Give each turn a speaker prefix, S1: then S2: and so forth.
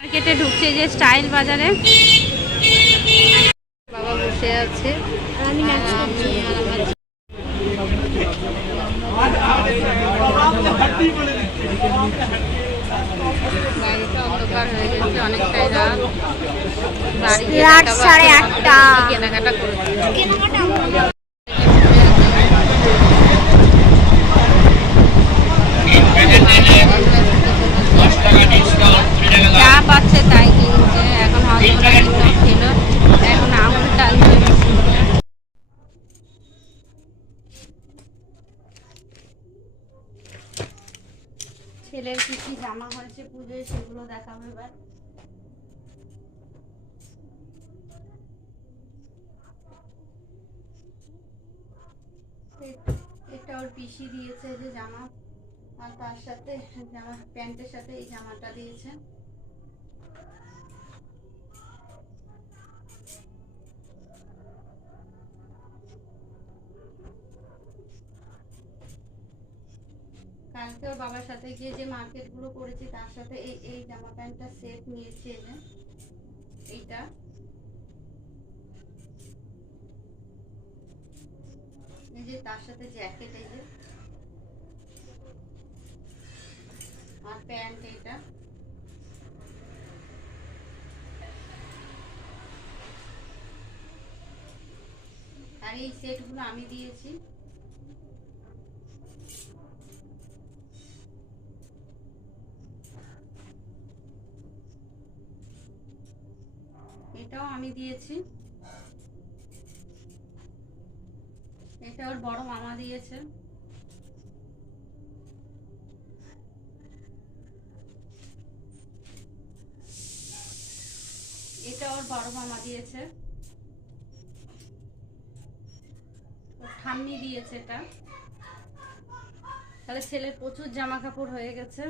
S1: মার্কেটে ঢুকছে যে স্টাইল বাজারে। বাবা বসে আছে।
S2: আমি
S1: বাড়িটা অন্ধকার হয়ে গেছে অনেকটাই রাত।
S2: রাত সাড়ে আটটা।
S1: কেনাকাটা করেছি ছেলের কি কি জামা হয়েছে পুজোয় সেগুলো দেখাবো এবার। এটা ওর পিসি দিয়েছে যে জামা, আর তার সাথে জামা, প্যান্টের সাথে এই জামাটা দিয়েছে। কালকে ওর বাবার সাথে গিয়ে যে মার্কেটগুলো করেছি, তার সাথে এই এই জামা প্যান্টটা সেট নিয়েছি যে এইটা। এই যে তার সাথে জ্যাকেট, এই যে। আর প্যান্ট এটা আর এই সেটগুলো আমি দিয়েছি। এটাও আমি দিয়েছি। এটা ওর বড় মামা দিয়েছে। এটা ওর বড় মামা দিয়েছে। ঠাম্মি দিয়েছে এটা। তাহলে ছেলের প্রচুর জামা কাপড় হয়ে গেছে।